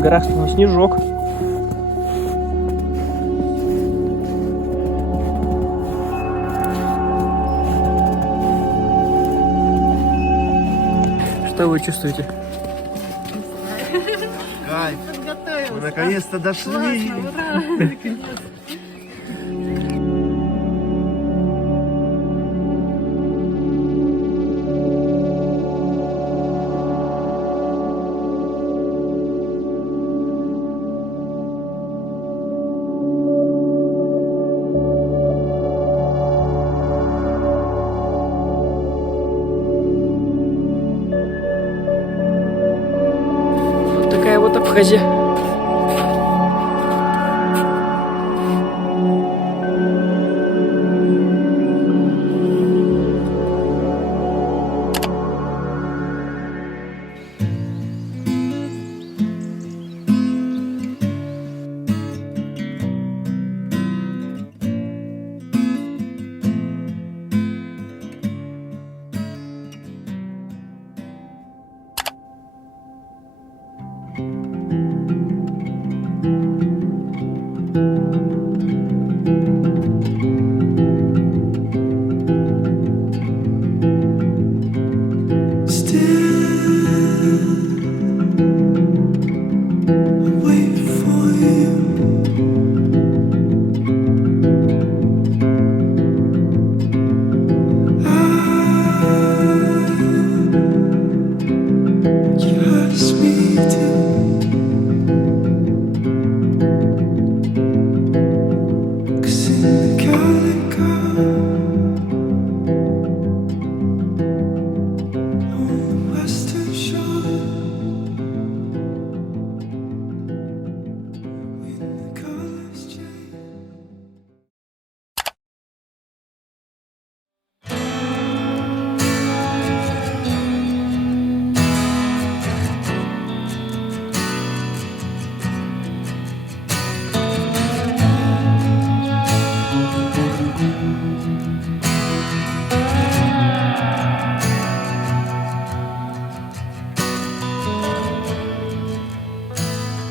в горах снежок. Что вы чувствуете? Кайф. Мы наконец-то дошли. Вот такая вот Абхазия.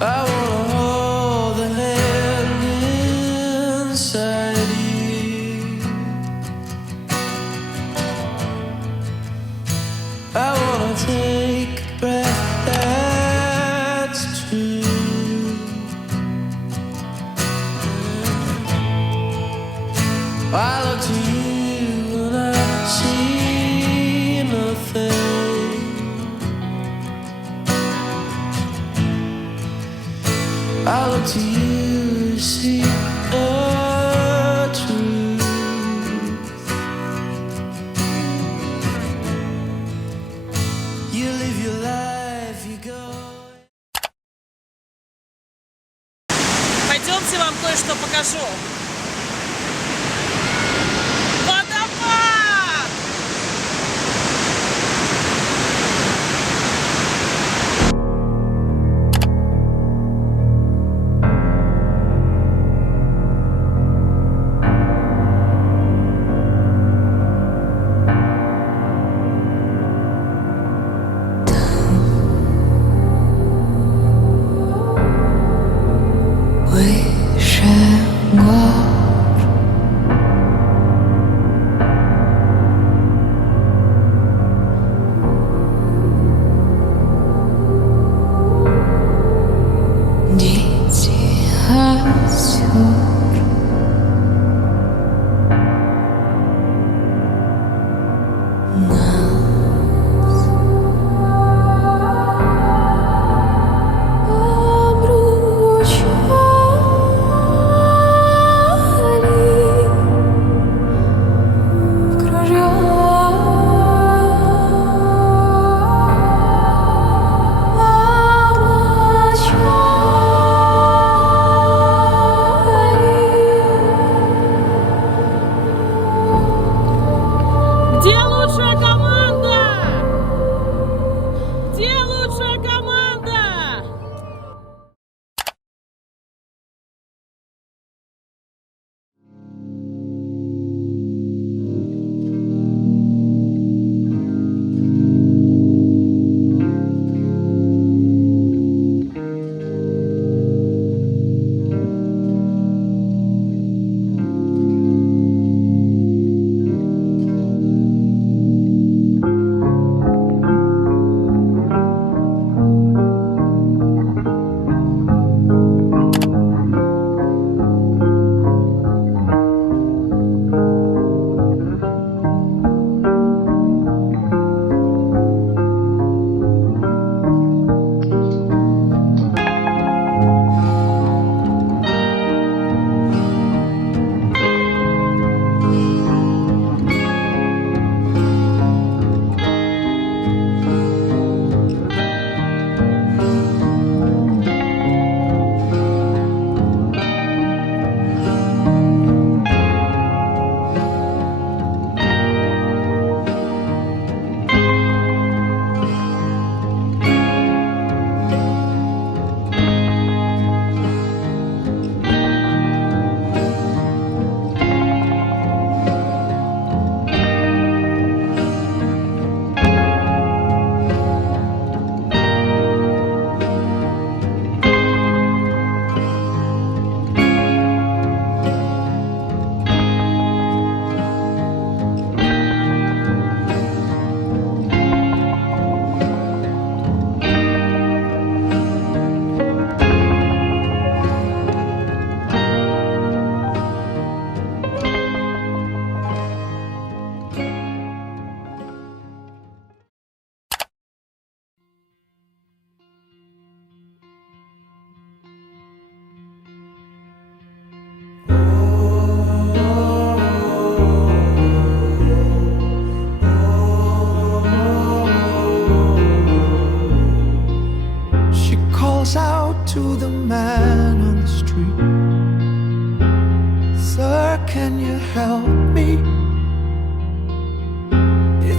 I wanna hold the hand inside you. I wanna take a breath that's true. I look to you and I see nothing. I look to you to see the truth. You live your life, you go. Пойдемте, вам кое-что покажу. Водопад! Wish and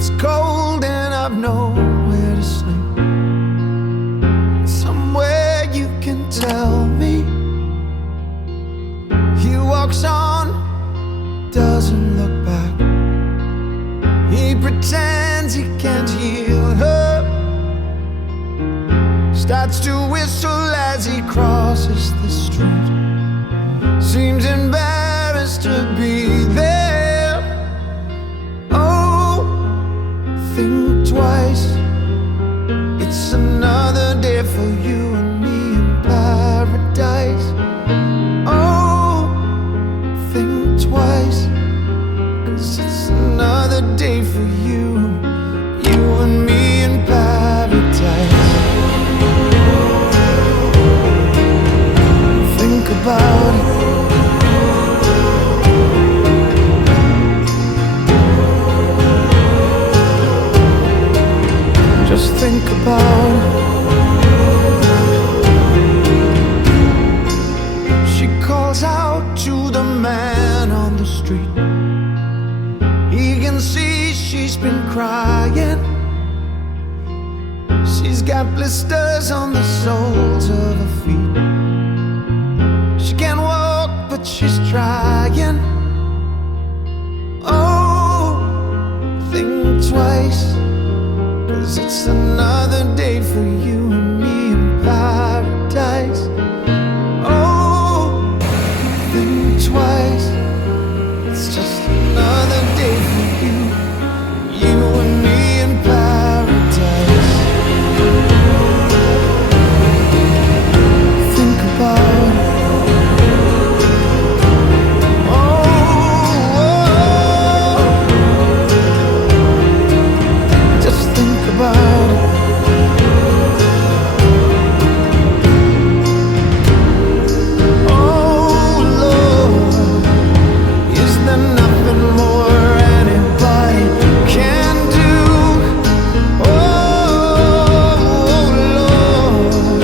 It's cold and I've nowhere to sleep. Somewhere you can tell me. He walks on, doesn't look back. He pretends he can't hear her. Starts to whistle as he crosses the street. Seems embarrassed to be there. Oh, think twice. It's another day for you and me in paradise. Oh, think twice. 'Cause it's another day for you, you and me in paradise. Think about it. Just think about it. She calls out to the man on the street. He can see she's been crying. She's got blisters on the soles of her feet. She can't walk, but she's trying. Oh, think twice. 'Cause it's another day for you and me in paradise. Oh, think twice. It's just another day for you, you and me in paradise. Think about it. About it. Oh Lord, is there nothing more anybody can do? Oh Lord,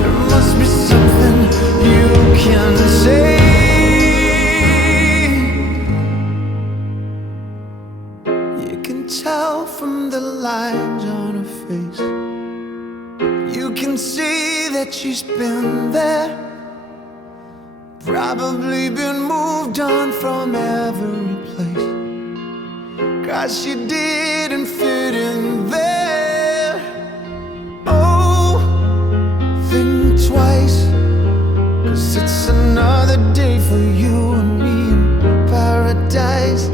there must be something you can say. You can tell from the lines on her face. You can see that she's been there. Probably been moved on from every place. 'Cause she didn't fit in there. Oh, think twice. 'Cause it's another day for you and me in paradise.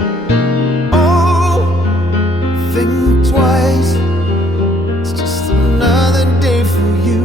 Think twice. It's just another day for you.